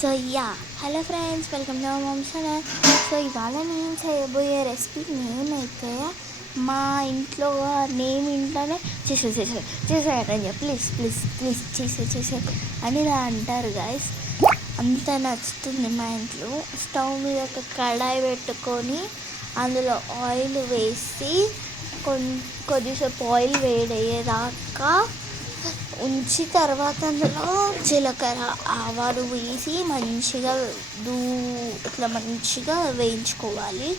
So yeah hello friends, welcome to our mumps channel. So ఇవాళ నేను చేయబోయే recipe నేనైతే మా ఇంట్లో ఇంట్లోనే చేసేయటని ప్లీజ్ ప్లీజ్ ప్లీజ్ చేసే అని ఇలా అంటారు గాయస్. అంత నచ్చుతుంది మా ఇంట్లో. స్టవ్ మీద ఒక కడాయి పెట్టుకొని అందులో ఆయిల్ వేసి కొద్దిసేపు ఆయిల్ వేడయ్యేదాకా ఉంచి తర్వాత అందులో జీలకర్ర ఆవాలు వేసి మంచిగా ఇట్లా మంచిగా వేయించుకోవాలి.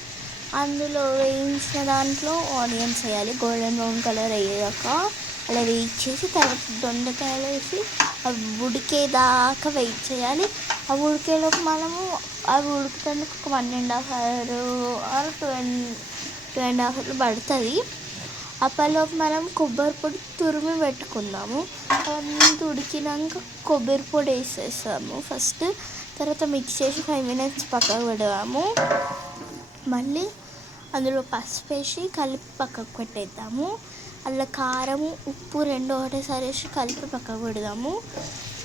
అందులో వేయించిన దాంట్లో ఆనియన్స్ వేయాలి, గోల్డెన్ బ్రౌన్ కలర్ అయ్యాక అలా వెయిట్ చేసి తర్వాత దొండకాయలు వేసి అవి ఉడికేదాకా వెయిట్ చేయాలి. అవి ఉడికేలోపు మనము అవి ఉడుకుతానికి ఒక 1.5 hours ఆర్ 2.5 hours పడుతుంది. అప్పటిలోపు మనం కొబ్బరి పొడి తురిమి పెట్టుకుందాము. అంతా ఉడికినాక కొబ్బరి పొడి వేసేసాము ఫస్ట్. తర్వాత మిక్స్ చేసి 5 minutes పక్కకు పెడదాము. మళ్ళీ అందులో పసుపు వేసి కలిపి పక్కకు పెట్టేద్దాము. అందులో కారము ఉప్పు 2 ఒకటేసారి వేసి కలిపి పక్కకు పెడదాము.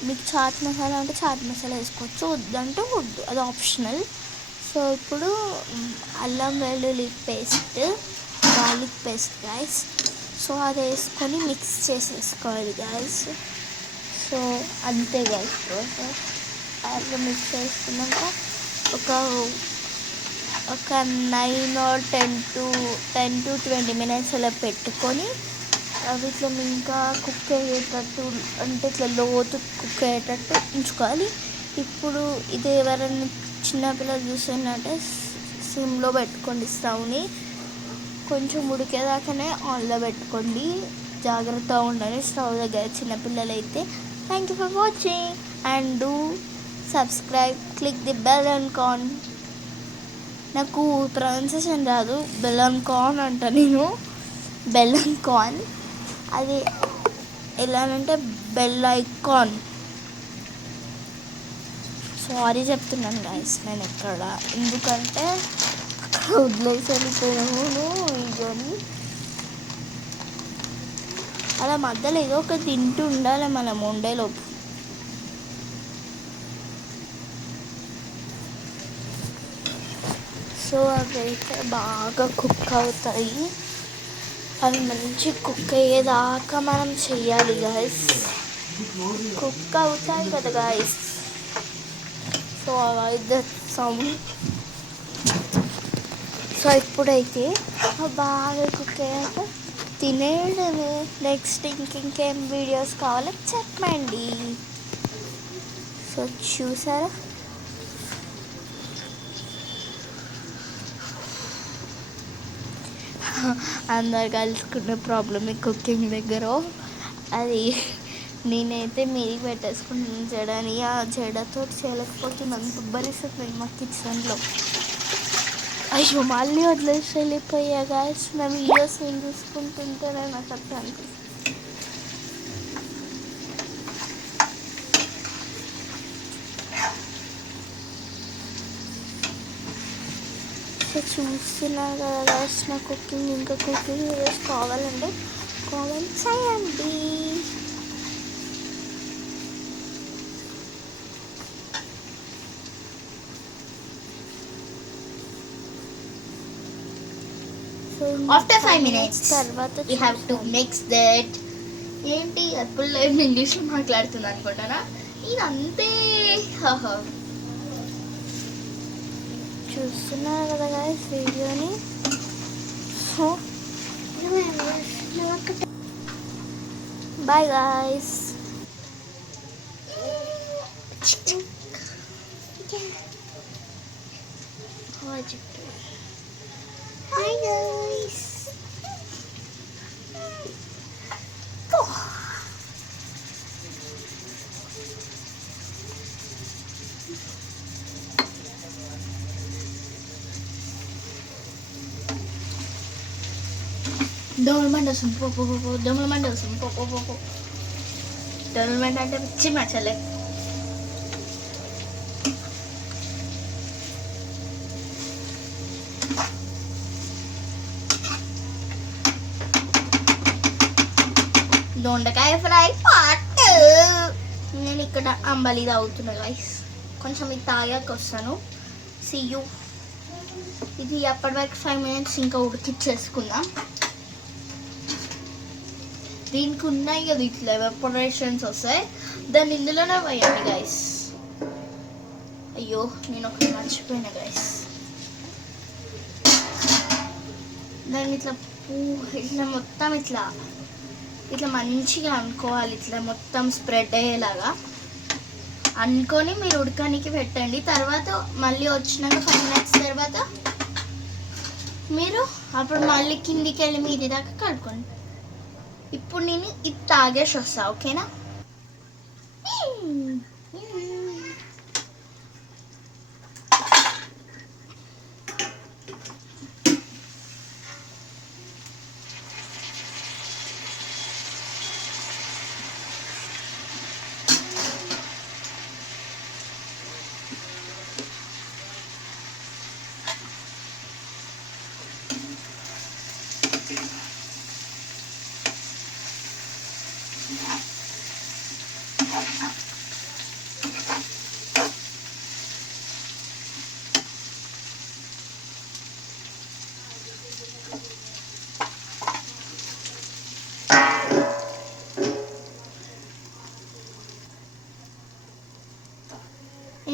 మీకు చాట్ మసాలా అంటే చాట్ మసాలా వేసుకోవచ్చు, వద్దంటే వద్దు, అది ఆప్షనల్. సో ఇప్పుడు అల్లం వెల్లుల్లి paste, garlic paste guys. So అది వేసుకొని మిక్స్ చేసేసుకోవాలి గాయస్. సో అంతే గాయస్ ప్రాసెస్. అట్లా మిక్స్ చేసుకున్నాక ఒక 9 or 10 to 20 minutes అలా పెట్టుకొని అవి ఇట్లా ఇంకా కుక్ అయ్యేటట్టు, అంటే ఇట్లా లోతు కుక్ అయ్యేటట్టు ఉంచుకోవాలి. ఇప్పుడు ఇది ఎవరైనా చిన్నపిల్లలు చూస్తున్నట్టే సిమ్లో పెట్టుకోండి స్టవ్ని. కొంచెం ఉడికేదాకానే ఆన్లో పెట్టుకోండి, జాగ్రత్తగా ఉండాలి స్టవ్ దగ్గర చిన్నపిల్లలు అయితే. Thank you for watching and do subscribe, click the bell icon. నాకు ప్రొనౌన్సియేషన్ రాదు, బెల్ ఐకాన్ అంట నేను, బెల్ ఐకాన్. అది ఎలానంటే బెల్ ఐకాన్. సారీ చెప్తున్నాను గాయస్ నేను ఎక్కడ, ఎందుకంటే వదిలేసి వెళ్ళిపోయాను ఇదని. అలా మధ్యలో ఏదో ఒక తింటూ ఉండాలి మనం వండేలోపు. సో అవి అయితే బాగా కుక్ అవుతాయి. అవి మంచి కుక్ అయ్యేదాకా మనం చెయ్యాలి గాయస్. కుక్ అవుతాయి కదా guys. So avoid the sound. So ఇప్పుడైతే బాగా కుక్ అయ్యాక తినేయడమే. నెక్స్ట్ ఇంకేం వీడియోస్ కావాలో చెప్పండి. సో చూసారా, అందరు కలుసుకునే ప్రాబ్లమ్ ఈ కుకింగ్ దగ్గర. అది నేనైతే మీరికి పెట్టేసుకుంటున్నాను జడని. ఆ జడతో చేయలేకపోతున్నాను, దుబ్బరిస్తుంది మా కిచెన్లో. అయ్యో మళ్ళీ వదిలేసి వెళ్ళిపోయా గాయస్. నా వీడియోస్ నేను చూసుకుంటుంటేనే నాకు అట్లా అనిపిస్తుంది. సో చూస్తున్నారు కదా గాయస్, నా కుకింగ్ ఇంకా కుకింగ్ వీడియోస్ కావాలంటే కామెంట్ చేయండి. After 5 minutes తర్వాత we have to mix that. ఏంటి అప్పుడు నేను ఇంగ్లీష్లో మాట్లాడుతున్నాను అనుకుంటానా, నేను అంతే. చూస్తున్నారు కదా గాయస్ వీడియోని. So bye guys. Hi guys. దోమలమండ వస్తుంది, దోమలమండ వస్తుంది, దోమలమండ అంటే పిచ్చి మచ్చలే. దొండకాయ ఫ్రై పార్ట్. నేను ఇక్కడ అంబలి తాగుతున్నా గైస్. కొంచెం ఇది తాగాక వస్తాను. See you. ఇది అప్పటి వరకు 5 minutes ఇంకా ఉడికిచ్చేసుకుందాం. దీనికి ఉన్నాయి కదా ఇట్లా ఎవాపరేషన్స్ వస్తాయి, దాన్ని ఇందులోనే పోయండి గైస్. అయ్యో నేను ఒకటి మర్చిపోయినా గైస్. దాన్ని ఇట్లా ఇట్లా మొత్తం ఇట్లా ఇట్లా మంచిగా అనుకోవాలి, ఇట్లా మొత్తం స్ప్రెడ్ అయ్యేలాగా అనుకొని మీరు ఉడకడానికి పెట్టండి. తర్వాత మళ్ళీ వచ్చినాక 5 minutes తర్వాత మీరు అప్పుడు మళ్ళీ కిందికి వెళ్ళి మీది దాకా కలుపుకోండి. ఇప్పుడు నేను ఇది తాగేసి వస్తా, ఓకేనా?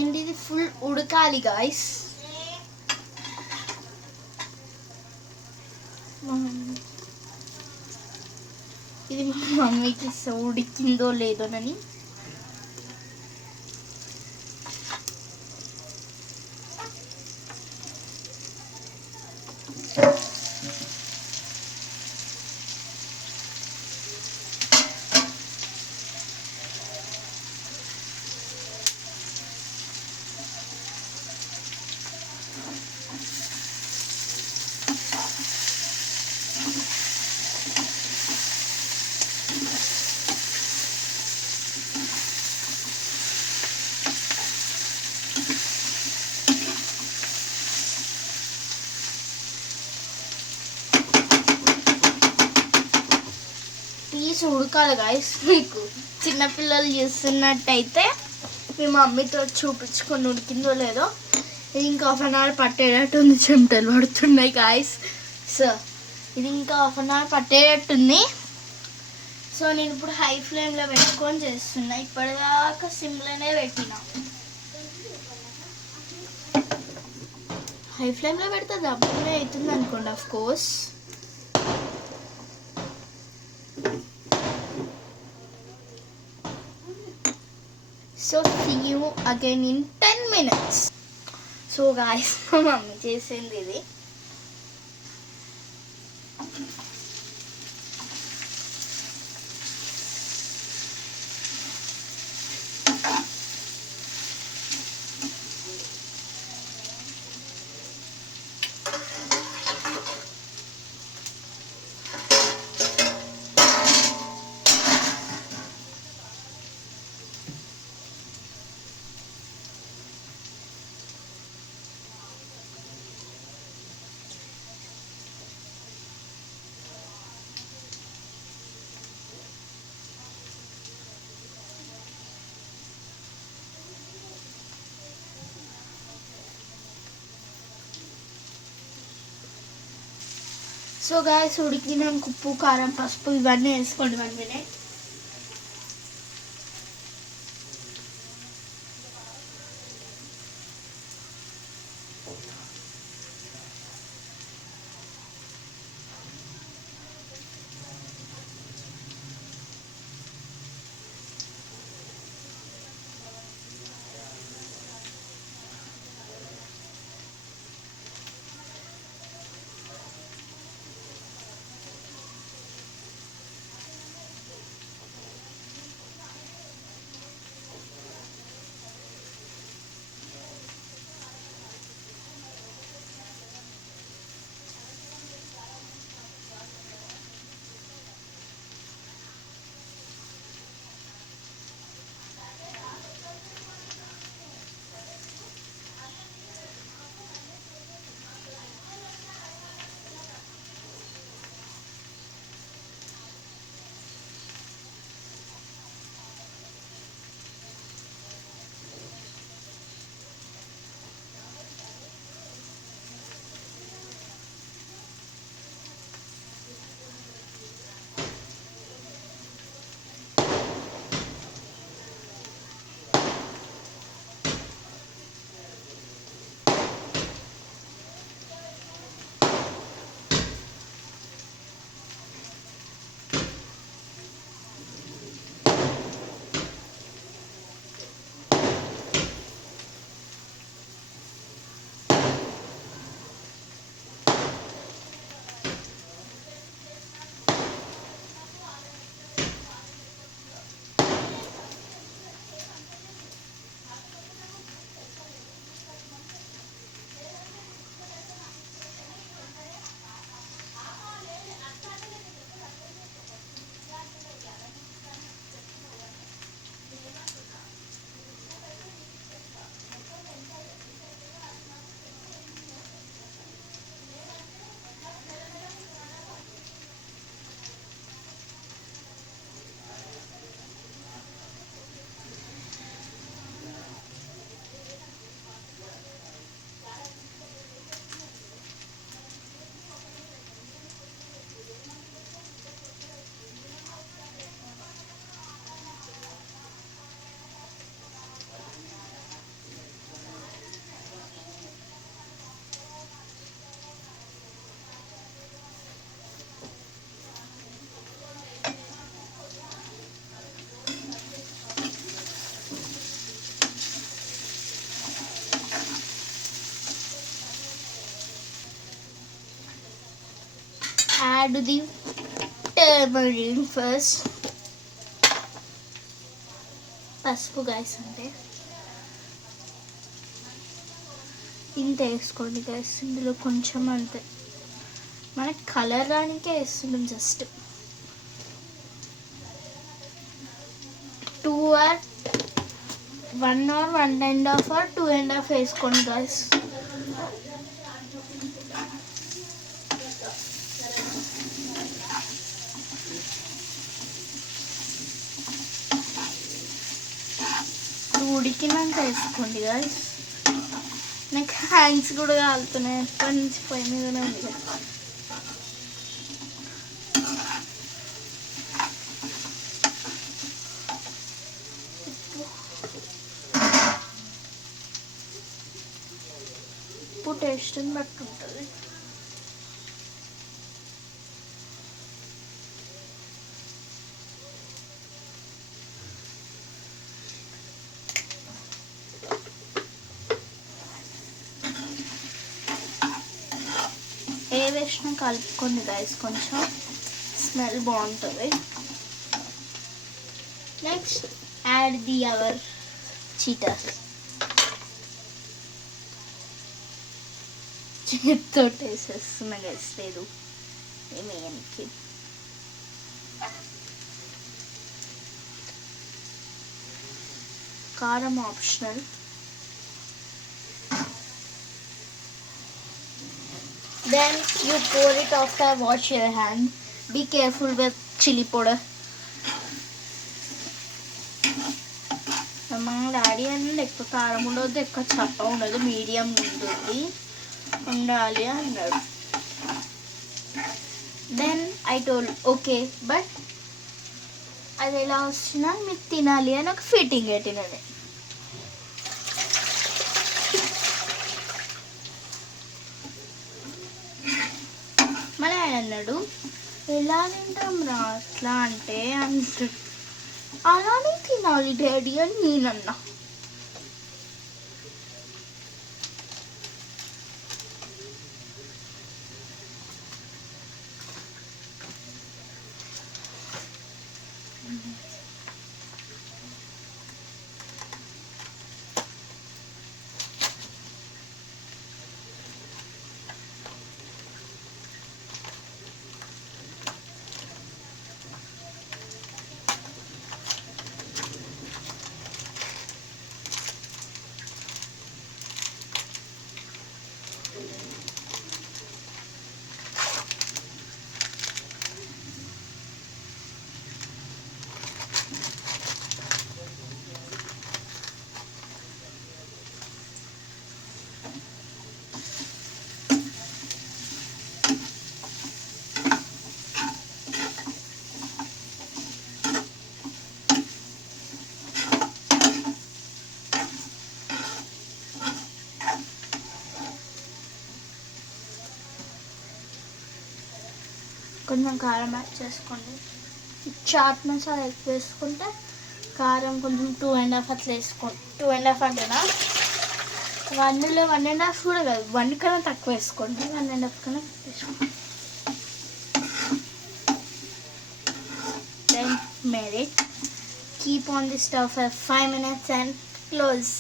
అండ్ ఇది ఫుల్ ఉడకాలి గాయస్. ఇది మా మమ్మీకి ఉడికిందో లేదోనని. ప్లీజ్ ఉడకాలి గాయస్. మీకు చిన్నపిల్లలు చేస్తున్నట్టయితే మీ మమ్మీతో చూపించుకొని ఉడికిందో లేదో. ఇది ఇంకా 1/2 hour పట్టేటట్టుంది, చెమటలు పడుతున్నాయి గాయస్. సో ఇది ఇంకా 1/2 hour పట్టేటట్టుంది. సో నేను ఇప్పుడు హై ఫ్లేమ్లో పెట్టుకొని చేస్తున్నా, ఇప్పటిదాకా సిమ్లోనే పెట్టిన. హై ఫ్లేమ్లో పెడితే దబ్బునే అవుతుంది అనుకోండి, of course. So see you again in 10 minutes. So guys మా మమ్మీ చేసింది ఇది. సో గాయస్ ఉడికినాక ఉప్పు కారం పసుపు ఇవన్నీ వేసుకోండి 1 minute. Add the turmeric first. పసుపు గైస్ అంటే ఇంత వేసుకోండి గైస్, ఇందులో కొంచెం అంతే, మనకి కలర్ రానికే వేస్తున్నాం జస్ట్. 2 or 1 or 1.5 or 2.5 వేసుకోండి గైస్. ఉడికినాక వేసుకోండి గైస్. నాకు హ్యాండ్స్ కూడా కాలుతున్నాయి, ఎప్పటి నుంచి పొయ్యి మీదనే ఉంది కదా. ఉప్పు టేస్ట్ని బట్టి ఉంటుంది. ఏ వేసినా కలుపుకోండి గైస్, కొంచెం స్మెల్ బాగుంటుంది. Next add the our cheater. చేతితో వేసేస్తున్నా గైస్, లేదు ఏమేయనికి. కారం optional. Then you pour it after wash your hand. Be careful with chili powder. మా డాడీ అన్నాడు ఎక్కువ కారం ఉండదు, ఎక్కువ చప్ప ఉండదు, మీడియం ఉండాలి అన్నాడు. Then I told okay, but అది ఎలా వచ్చినా మీకు తినాలి అని ఒక ఫిట్టింగ్ పెట్టినది. మళ్ళీ ఆయన అన్నాడు ఎలా తింటాం రా అట్లా అంటే అంటాడు. అలానే తినాలి డాడీ అని నేనన్నా. కొంచెం కారం యాడ్ చేసుకోండి. చాట్ మసాలా ఎక్కువ వేసుకుంటే కారం కొంచెం 2.5 అట్లా వేసుకోండి. 2.5 అంటేనా 1లో 1.5 కూడా కాదు, 1 కన్నా తక్కువ వేసుకోండి, 1.5 కన్నా వేసుకోండి. Then marinate. Keep on the stove for 5 minutes and close.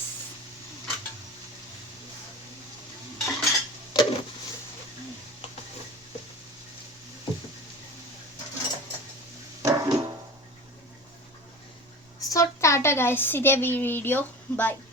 So tata guys, see the video. Bye.